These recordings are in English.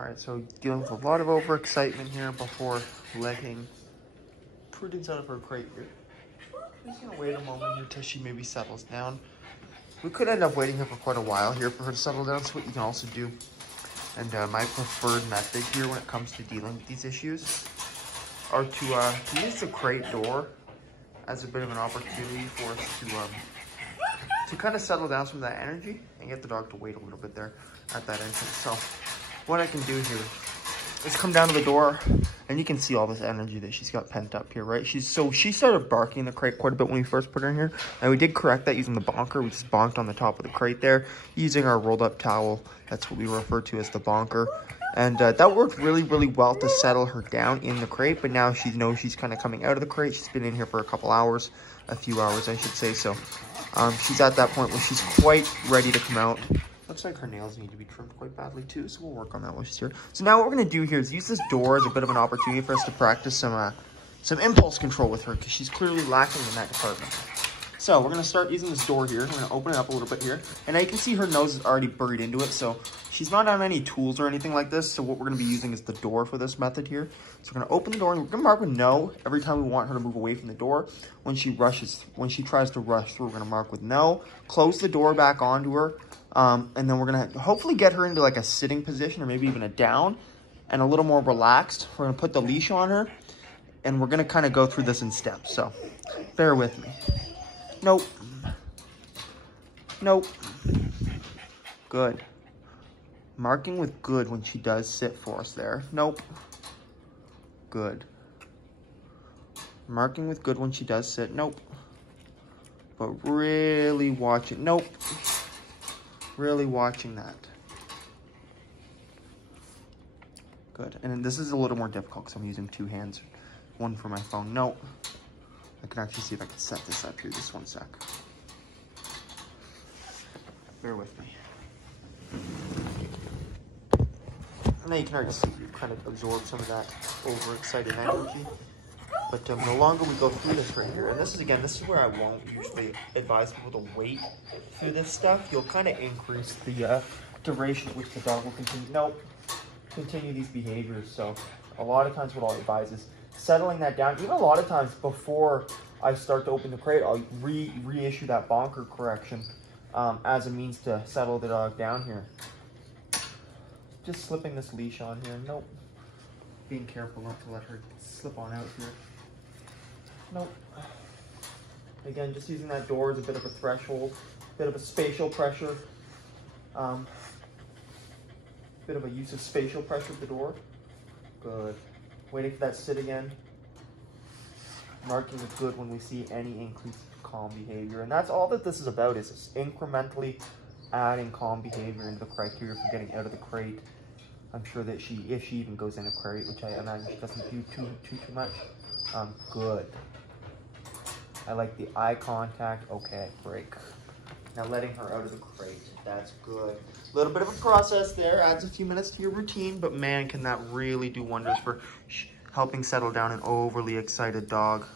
All right, so dealing with a lot of overexcitement here before letting Prudence out of her crate here. I'm just gonna wait a moment here till she maybe settles down. We could end up waiting here for quite a while here for her to settle down. So what you can also do, and my preferred method here when it comes to dealing with these issues, are to use the crate door as a bit of an opportunity for us to kind of settle down some of that energy and get the dog to wait a little bit there at that entrance. So what I can do here is come down to the door, and you can see all this energy that she's got pent up here, right? She started barking in the crate quite a bit when we first put her in here, and we did correct that using the bonker. We just bonked on the top of the crate there using our rolled up towel. That's what we refer to as the bonker. And that worked really, really well to settle her down in the crate, but now she knows she's kind of coming out of the crate. She's been in here for a couple hours, a few hours, I should say. So she's at that point where she's quite ready to come out. Looks like her nails need to be trimmed quite badly too, so we'll work on that while she's here. So now what we're gonna do here is use this door as a bit of an opportunity for us to practice some impulse control with her, because she's clearly lacking in that department. So we're gonna start using this door here. We're gonna open it up a little bit here. And now you can see her nose is already buried into it, so she's not on any tools or anything like this. So what we're gonna be using is the door for this method here. So we're gonna open the door, and we're gonna mark with no every time we want her to move away from the door. When she tries to rush through, we're gonna mark with no. Close the door back onto her. And then we're gonna hopefully get her into like a sitting position, or maybe even a down, and a little more relaxed. We're gonna put the leash on her, and we're gonna kind of go through this in steps. So bear with me. Nope. Nope. Good. Marking with good when she does sit for us there. Nope. Good. Marking with good when she does sit. Nope. But really watch it. Nope. Really watching that. Good. And then this is a little more difficult because I'm using two hands. One for my phone. Nope. I can actually see if I can set this up here. Just one sec. Bear with me. Now you can already see you kind of absorb some of that overexcited energy. But the longer we go through this right here, and this is where I won't usually advise people to wait through this stuff. You'll kind of increase the duration at which the dog will continue these behaviors. So a lot of times what I'll advise is settling that down. Even a lot of times before I start to open the crate, I'll reissue that bonker correction as a means to settle the dog down here. Just slipping this leash on here. Nope. Being careful not to let her slip on out here. Nope. Again, just using that door as a bit of a threshold, bit of a spatial pressure. Bit of a use of spatial pressure at the door. Good. Waiting for that sit again. Marking with good when we see any increase in calm behavior. And that's all that this is about, is just incrementally adding calm behavior into the criteria for getting out of the crate. I'm sure that if she even goes in a crate, which I imagine she doesn't do too much, good. I like the eye contact. Okay, break. Now letting her out of the crate. That's good. A little bit of a process there. Adds a few minutes to your routine, but man, can that really do wonders for helping settle down an overly excited dog.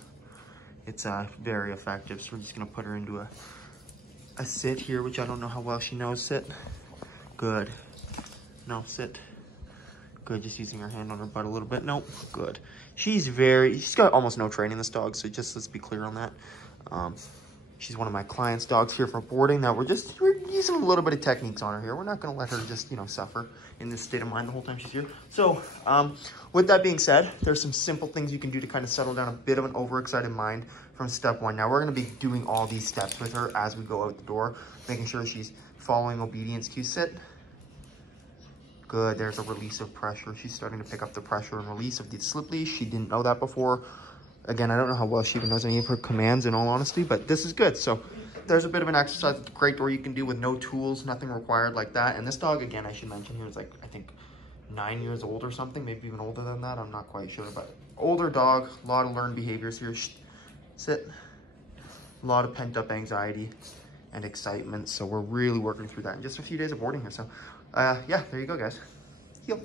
It's very effective. So we're just gonna put her into a sit here, which I don't know how well she knows sit. Good. No, sit. Good, just using her hand on her butt a little bit. Nope, good. She's got almost no training, this dog, so just let's be clear on that. She's one of my clients' dogs here for boarding. Now we're using a little bit of techniques on her here. We're not gonna let her just, suffer in this state of mind the whole time she's here. So with that being said, there's some simple things you can do to kind of settle down a bit of an overexcited mind from step one. Now we're gonna be doing all these steps with her as we go out the door, making sure she's following obedience cues. Sit. Good, there's a release of pressure. She's starting to pick up the pressure and release of the slip leash. She didn't know that before. Again, I don't know how well she even knows any of her commands in all honesty, but this is good. So there's a bit of an exercise at the crate door you can do with no tools, nothing required like that. And this dog, again, I should mention here, is like, I think 9 years old or something, maybe even older than that. I'm not quite sure, but older dog, a lot of learned behaviors here. Sit. A lot of pent up anxiety and excitement. So we're really working through that in just a few days of boarding here. So yeah, there you go, guys. Heel.